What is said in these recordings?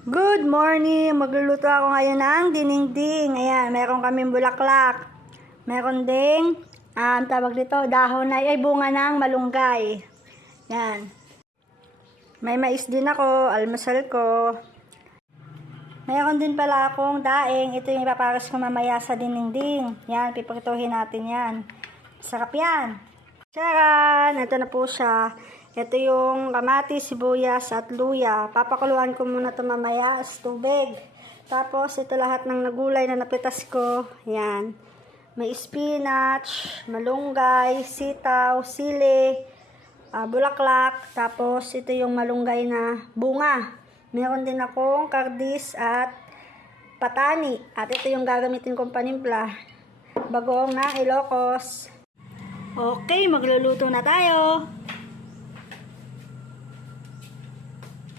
Good morning! Magluluto ako ngayon ng dinengdeng. Ayan, meron kaming bulaklak. Meron ding, tawag dito, dahon na, bunga ng malunggay. Yan. May mais din ako, almusal ko. Meron din pala akong daing. Ito yung ipaparas ko mamaya sa dinengdeng. Yan, piprituhin natin yan. Sarap yan. Charan! Ito na po siya. Ito yung kamatis, sibuyas at luya. Papakuluan ko muna ito mamaya sa tubig. Tapos ito lahat ng nagulay na napitas ko. Ayan. May spinach, malunggay, sitaw, sili, bulaklak. Tapos ito yung malunggay na bunga. Meron din akong kardis at patani. At ito yung gagamitin kong panimpla. Bagoong na Ilocos. Okay, magluluto na tayo.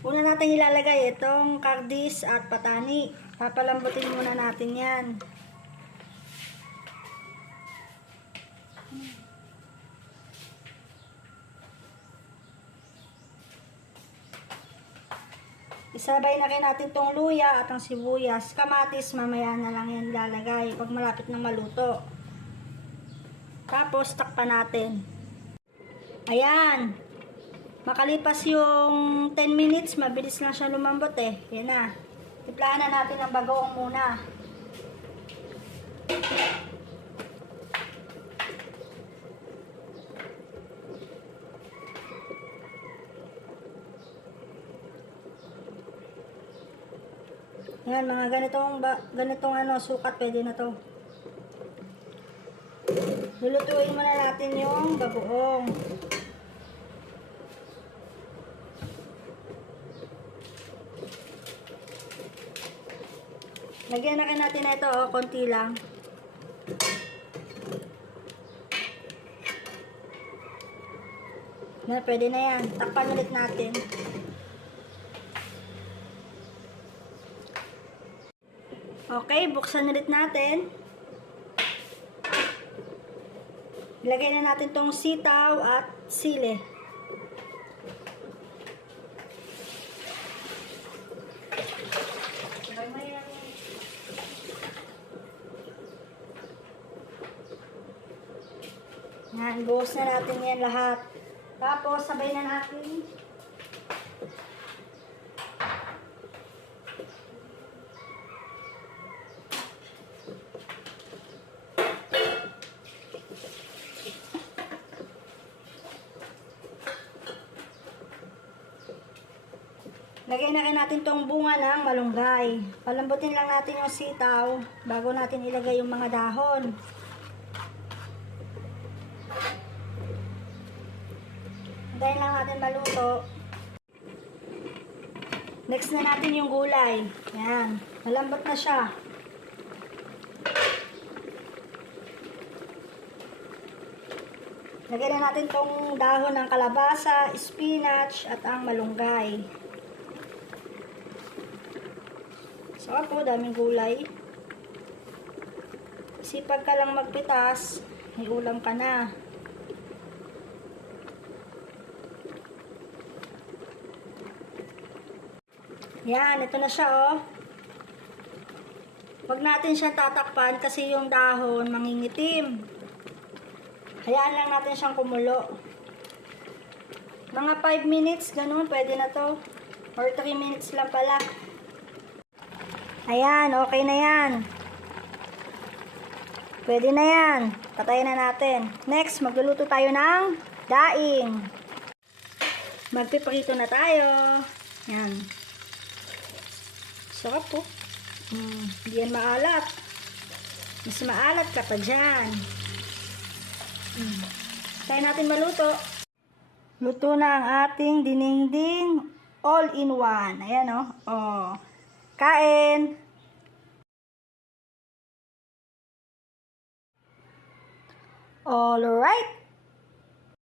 Una natin ilalagay itong kardis at patani. Papalambutin muna natin yan. Isabay na rin natin itong luya at ang sibuyas. Kamatis, mamaya na lang yan ilalagay pag malapit na maluto. Tapos, takpan natin. Ayan. Makalipas yung 10 minutes, mabilis lang siya lumambot eh. Yan na. Timplahan na natin ang bagoong muna. Yan, mga ganitong sukat, pwede na to. Lulutuin muna natin yung bagoong. Lagyan na natin na ito, konti lang. Na, pwede na yan. Takpan ulit natin. Okay, buksan ulit natin. Ilagay na natin tong sitaw at sili. Yan, buhos na natin yan lahat. Tapos, sabay na natin. Lagay na rin natin tong bunga ng malunggay. Palambutin lang natin yung sitaw bago natin ilagay yung mga dahon. Hintayin lang natin maluto. Next na natin yung gulay. Yan. Malambot na siya. Lagyan na natin tong dahon ng kalabasa, spinach, at ang malunggay. Sarap po, daming gulay. Sipag ka lang magpitas, may ulam ka na. Yan, ito na siya oh. Huwag natin siya tatakpan kasi yung dahon mangingitim. Hayaan lang natin siyang kumulo. Mga 5 minutes, ganun, pwede na to. Or 3 minutes lang pala. Ayan, okay na yan. Pwede na yan. Patayin na natin. Next, magluluto tayo ng daing. Magpiprito na tayo. Yan. Sarap po. Hindi yan maalat. Mas maalat ka pa dyan. Tayo natin maluto. Luto na ang ating dinengdeng all-in-one. Ayan o. Oh. Kain. Alright.